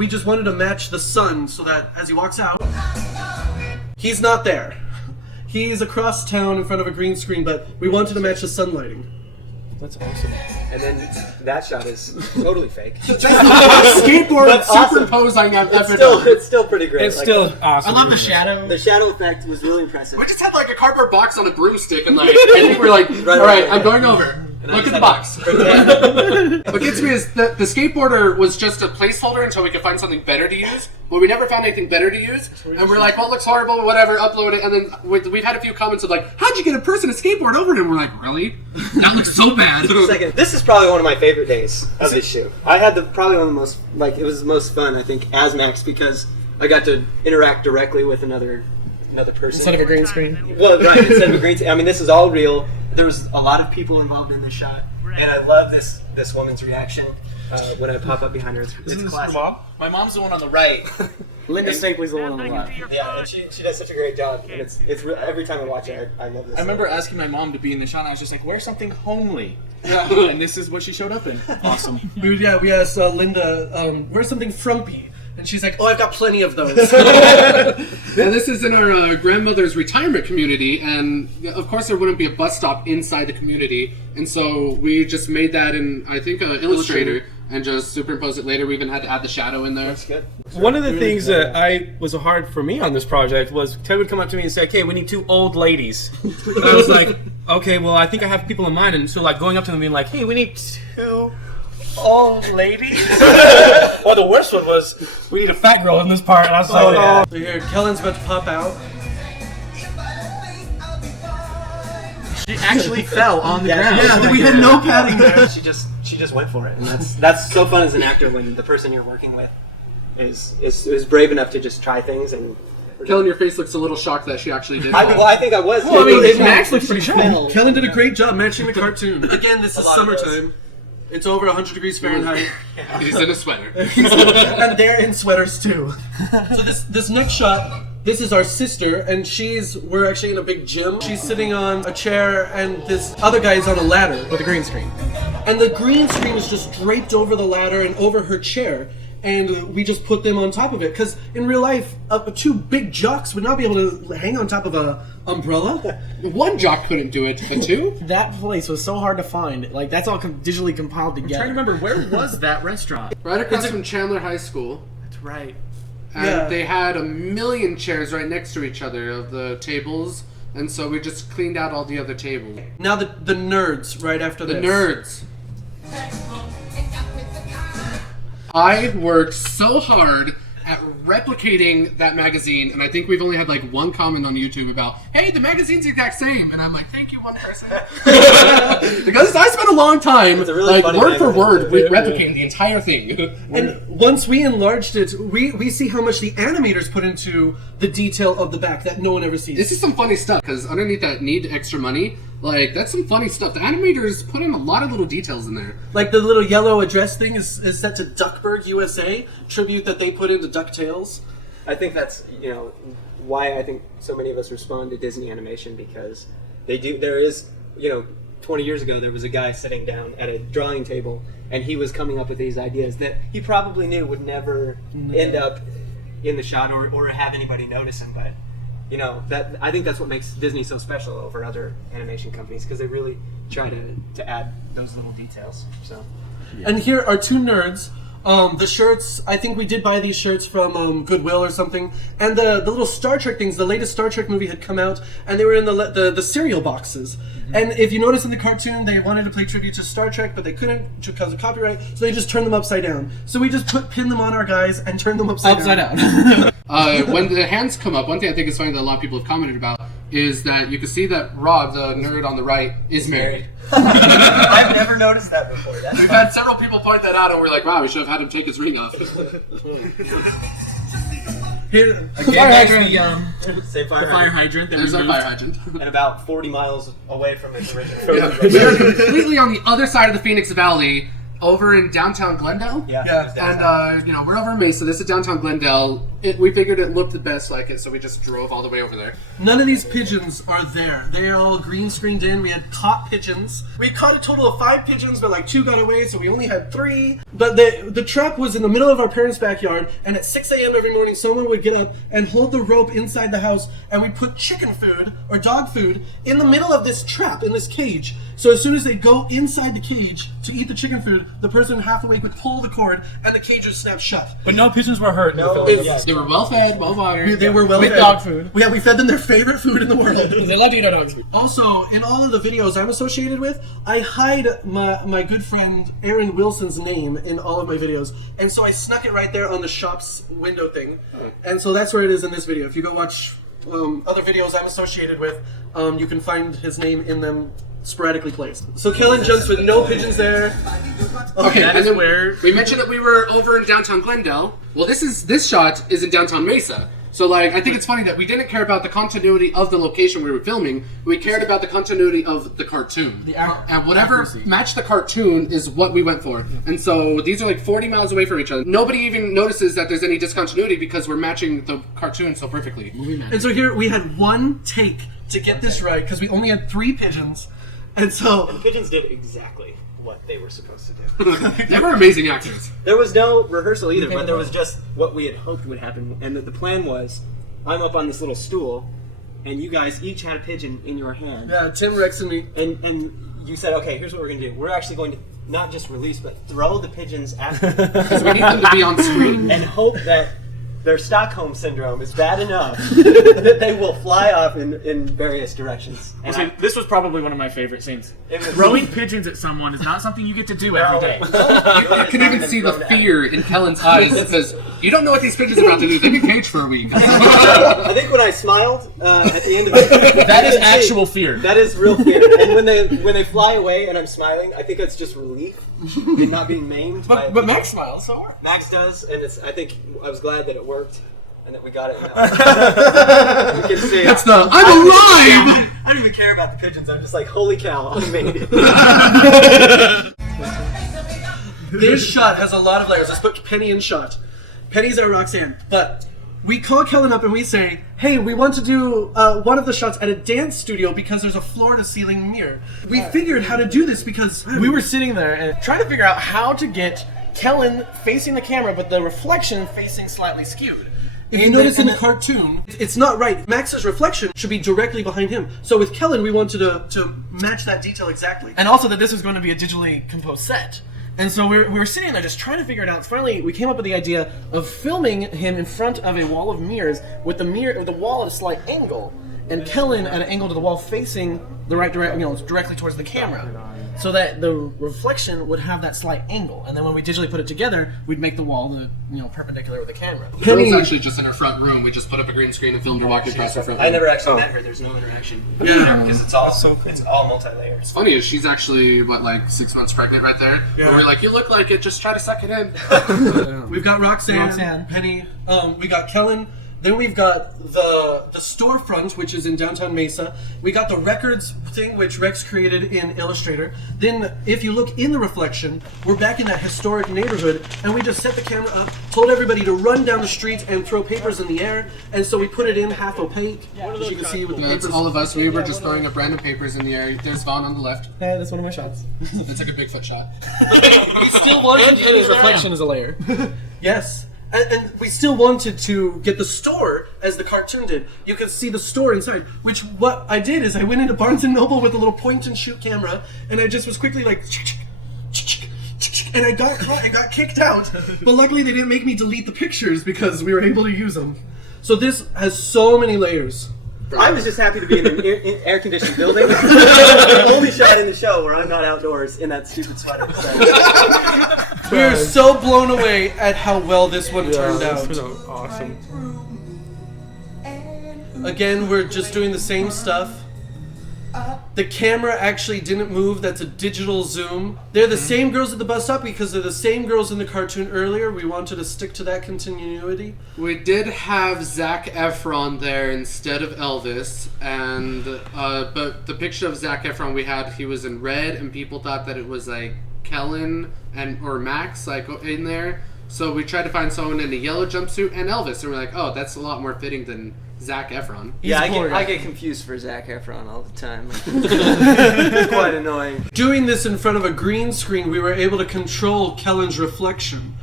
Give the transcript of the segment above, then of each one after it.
we just wanted to match the sun so that as he walks out, he's not there. He's across town in front of a green screen, but we wanted to match the sun lighting. That's awesome. And then that shot is totally fake. Skateboard superimposing It's still pretty great. It's still awesome. I love the shadow. The shadow effect was really impressive. We just had like a cardboard box on a broomstick and like, I think we're like, alright, I'm going over. Look at the box. What gets me is the skateboarder was just a placeholder until we could find something better to use. But we never found anything better to use. And we're like, well, it looks horrible, whatever, upload it. And then we've had a few comments of like, how'd you get a person to skateboard over him? We're like, really? That looks so bad. Second, this is probably one of my favorite days of this shoot. I had probably one of the most, like, it was the most fun, I think, as Max, because I got to interact directly with another person. Instead of a green screen. Well, right, instead of a green screen. I mean, this is all real. There was a lot of people involved in this shot, and I love this woman's reaction when I pop up behind her. It's classic. Mom? My mom's the one on the right. Linda Stapley's the one on the left. Yeah, and she does such a great job. And it's every time I watch it, I love this. I remember asking my mom to be in the shot, and I was just like, "Wear something homely." And this is what she showed up in. Awesome. We asked Linda, wear something frumpy. And she's like, oh, I've got plenty of those. And this is in our grandmother's retirement community, and of course there wouldn't be a bus stop inside the community, and so we just made that in, I think, Illustrator, and just superimposed it later. We even had to add the shadow in there. That's good. One of the things that was hard for me on this project was Ted would come up to me and say, okay, we need 2 old ladies. And I was like, okay, well, I think I have people in mind. And so like going up to them and being like, hey, we need 2 old ladies. Well, the worst one was, we need a fat girl in this part. And I was like, yeah. So here, Kellen's about to pop out. She actually fell on the ground. Yeah, we had no padding there. She just went for it, and that's so fun as an actor when the person you're working with is brave enough to just try things. And Kellen, your face looks a little shocked that she actually did. I think I was. Well, I mean, Max looks pretty sure. Kellen did a great job matching the cartoon. Again, this is summertime. It's over 100 degrees Fahrenheit. He's in a sweater. And they're in sweaters too. So this next shot, this is our sister, and we're actually in a big gym. She's sitting on a chair, and this other guy is on a ladder. With a green screen. And the green screen is just draped over the ladder and over her chair. And we just put them on top of it. Because in real life, 2 big jocks would not be able to hang on top of a umbrella. One jock couldn't do it, but 2? That place was so hard to find. Like, that's all digitally compiled together. I'm trying to remember, where was that restaurant? Right across from Chandler High School. That's right. And they had a million chairs right next to each other of the tables. And so we just cleaned out all the other tables. Now the nerds right after The this. nerds. I worked so hard at replicating that magazine, and I think we've only had like 1 comment on YouTube about, hey, the magazine's the exact same, and I'm like, thank you, one person. Because I spent a long time, really like, funny word for magazine. word, replicating the entire thing. And once we enlarged it, we see how much the animators put into the detail of the back that no one ever sees. This is some funny stuff, because underneath that need extra money, like, that's some funny stuff. The animators put in a lot of little details in there. Like the little yellow address thing is set to Duckburg, USA, tribute that they put into DuckTales. I think that's why I think so many of us respond to Disney animation, because there is 20 years ago there was a guy sitting down at a drawing table and he was coming up with these ideas that he probably knew would never end up in the shot or have anybody notice him, but that I think that's what makes Disney so special over other animation companies, because they really try to add those little details. So And here are 2 nerds. The shirts, I think we did buy these shirts from Goodwill or something. And the little Star Trek things, the latest Star Trek movie had come out, and they were in the cereal boxes. Mm-hmm. And if you notice in the cartoon, they wanted to play tribute to Star Trek, but they couldn't because of copyright, so they just turned them upside down. So we just pin them on our guys and turn them upside down. When the hands come up, one thing I think is funny that a lot of people have commented about is that you can see that Rob, the nerd on the right, is married. I've never noticed that before. We've had several people point that out, and we're like, wow, we should have had him take his ring off. Here, Again, Say fire fire hydrant. There's our fire hydrant. and about 40 miles away from its original. We are completely on the other side of the Phoenix Valley, over in downtown Glendale. Yeah. And, we're over in Mesa. This is downtown Glendale. we figured it looked the best like it, so we just drove all the way over there. None of these pigeons are there. They're all green screened in. We had caught pigeons. We caught a total of 5 pigeons, but like 2 got away, so we only had 3. But the trap was in the middle of our parents' backyard, and at 6 a.m. every morning, someone would get up and hold the rope inside the house, and we'd put chicken food or dog food in the middle of this trap, in this cage. So as soon as they go inside the cage to eat the chicken food, the person half awake would pull the cord, and the cage would snap shut. But no pigeons were hurt. No, It's- They were well fed, well watered. They were well With fed. dog food. Yeah, we fed them their favorite food in the world. They love to eat our dog's food. Also, in all of the videos I'm associated with, I hide my good friend Aaron Wilson's name in all of my videos. And so I snuck it right there on the shop's window thing. And so that's where it is in this video. If you go watch other videos I'm associated with, you can find his name in them sporadically placed. So Kellen jumps with no pigeons there. Okay, That and is then where- we mentioned that we were over in downtown Glendale. Well, this shot is in downtown Mesa. So, like, I think it's funny that we didn't care about the continuity of the location we were filming. We cared about the continuity of the cartoon. And whatever matched the cartoon is what we went for. And so these are like 40 miles away from each other. Nobody even notices that there's any discontinuity because we're matching the cartoon so perfectly. And so here we had one take to get this right because we only had 3 pigeons. And so The pigeons did exactly what they were supposed to do. They were amazing actors. There was no rehearsal either, but there was just what we had hoped would happen. And the plan was, I'm up on this little stool, and you guys each had a pigeon in your hand. yeah, Tim, Rex, and me. And you said, okay, here's what we're going to do. We're actually going to not just release, but throw the pigeons at them Because we need them to be on screen. and hope that their Stockholm syndrome is bad enough that they will fly off in various directions. And See, this was probably one of my favorite scenes. It was- Throwing pigeons at someone is not something you get to do every day. You can even see the fear in Kellen's eyes because you don't know what these pigeons are about to do. They've been caged for a week. I think when I smiled at the end of it, That is actual fear. that is real fear. And when they fly away and I'm smiling, I think that's just relief in not being maimed. by- But Max smiles, so what? Max does, and I think I was glad that it worked and that we got it. You can see. That's the I'm alive. I don't even care about the pigeons. I'm just like, holy cow, I'm made. This shot has a lot of layers. Let's put Penny in shot. Penny's our Roxanne. But we call Kellen up and we say, hey, we want to do one of the shots at a dance studio because there's a floor-to-ceiling mirror. We figured how to do this because We were sitting there and trying to figure out how to get Kellen facing the camera, but the reflection facing slightly skewed. if you notice in the cartoon, it's not right. Max's reflection should be directly behind him. So with Kellen, we wanted to match that detail exactly. And also that this was going to be a digitally composed set. And so we were sitting there just trying to figure it out. Finally, we came up with the idea of filming him in front of a wall of mirrors with the wall at a slight angle, and Kellen at an angle to the wall facing the right direction, directly towards the camera, so that the reflection would have that slight angle. And then when we digitally put it together, we'd make the wall perpendicular with the camera. Girl's actually just in her front room. We just put up a green screen and filmed her walking across her front room. I never actually met her. There's no interaction. Yeah. Because it's all multi-layered. What's funny is she's actually, 6 months pregnant right there? Yeah. And we're like, you look like it, just try to suck it in. We've got Roxanne, Penny, we got Kellen, then we've got the storefront, which is in downtown Mesa. We got the records thing, which Rex created in Illustrator. Then, if you look in the reflection, we're back in that historic neighborhood, and we just set the camera up, told everybody to run down the street and throw papers in the air, and so we put it in half opaque, as you can see with the That's papers. all of us. We were just throwing up random papers in the air. There's Vaughn on the left. Yeah, that's one of my shots. That's like a Bigfoot shot. We still wanted his reflection as a layer. Yes. And we still wanted to get the store as the cartoon did. You could see the store inside. Which what I did is I went into Barnes & Noble with a little point and shoot camera, and I just was quickly like, and I got caught and got kicked out. But luckily they didn't make me delete the pictures because we were able to use them. So this has so many layers. I was just happy to be in an air-conditioned building. The only shot in the show where I'm not outdoors in that stupid sweater. So. We are so blown away at how well this one turned out. Awesome. Again, we're just doing the same stuff. The camera actually didn't move. That's a digital zoom. They're the same girls at the bus stop because they're the same girls in the cartoon earlier. We wanted to stick to that continuity. We did have Zac Efron there instead of Elvis, and but the picture of Zac Efron we had, he was in red, and people thought that it was like Kellen or Max in there. So we tried to find someone in a yellow jumpsuit and Elvis, and we're like, oh, that's a lot more fitting than Zac Efron. Yeah, I get confused for Zac Efron all the time. It's quite annoying. Doing this in front of a green screen, we were able to control Kellen's reflection.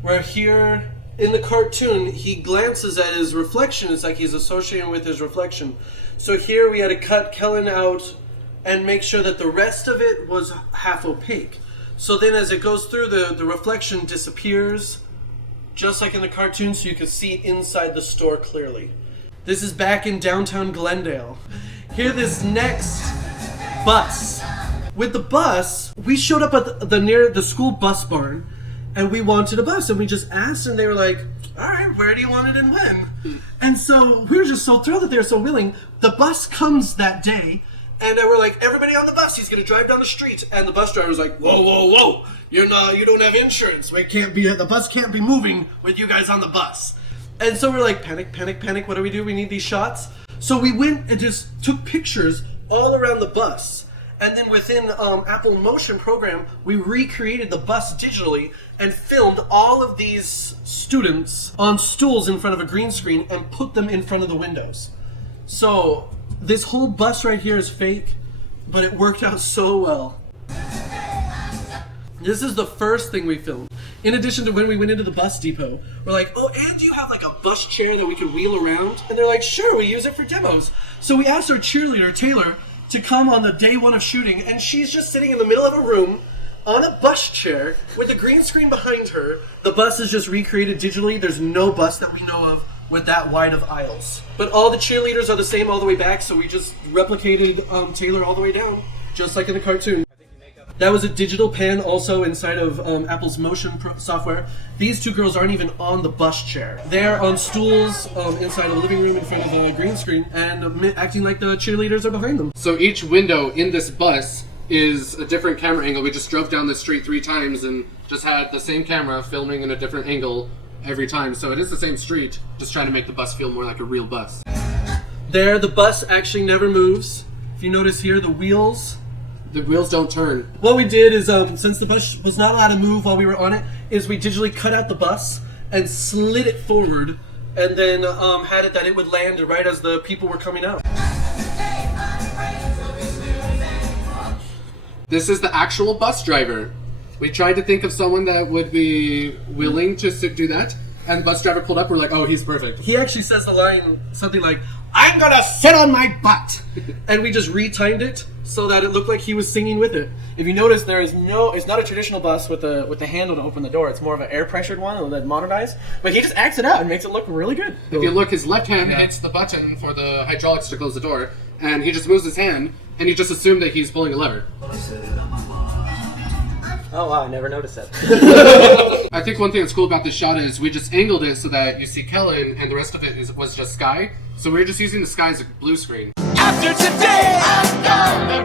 Where here in the cartoon, he glances at his reflection. It's like he's associating with his reflection. So here we had to cut Kellen out and make sure that the rest of it was half opaque. So then as it goes through, the reflection disappears, just like in the cartoon, so you can see inside the store clearly. This is back in downtown Glendale. Here, this next bus. With the bus, we showed up at near the school bus barn, and we wanted a bus, and we just asked, and they were like, all right, where do you want it and when? And so we were just so thrilled that they were so willing. The bus comes that day, and we're like, everybody on the bus, he's gonna drive down the street. And the bus driver's like, whoa, whoa, whoa, you don't have insurance. The bus can't be moving with you guys on the bus. And so we're like, panic, panic, panic, what do? We need these shots. So we went and just took pictures all around the bus. And then within Apple Motion program, we recreated the bus digitally and filmed all of these students on stools in front of a green screen and put them in front of the windows. So this whole bus right here is fake, but it worked out so well. This is the first thing we filmed. In addition to when we went into the bus depot, we're like, oh, and do you have like a bus chair that we can wheel around? And they're like, sure, we use it for demos. So we asked our cheerleader, Taylor, to come on the day one of shooting, and she's just sitting in the middle of a room on a bus chair with a green screen behind her. The bus is just recreated digitally. There's no bus that we know of with that wide of aisles. But all the cheerleaders are the same all the way back, so we just replicated Taylor all the way down, just like in the cartoon. That was a digital pan also inside of Apple's Motion software. These two girls aren't even on the bus chair. They're on stools inside of a living room in front of a green screen and acting like the cheerleaders are behind them. So each window in this bus is a different camera angle. We just drove down the street 3 times and just had the same camera filming in a different angle every time. So it is the same street, just trying to make the bus feel more like a real bus. There, the bus actually never moves. If you notice here, the wheels don't turn. What we did is, since the bus was not allowed to move while we were on it, is we digitally cut out the bus and slid it forward, and then had it that it would land right as the people were coming out. This is the actual bus driver. We tried to think of someone that would be willing to do that, and the bus driver pulled up. We're like, oh, he's perfect. He actually says the line something like, I'm gonna sit on my butt! And we just retimed it so that it looked like he was singing with it. If you notice, it's not a traditional bus with the handle to open the door. It's more of an air pressured one that's modernized. But he just acts it out and makes it look really good. If you look, his left hand hits the button for the hydraulics to close the door, and he just moves his hand, and he just assumed that he's pulling a lever. Oh wow, I never noticed that. I think one thing that's cool about this shot is we just angled it so that you see Kellen and the rest of it was just sky. So we're just using the sky as a blue screen. After today, I'm gonna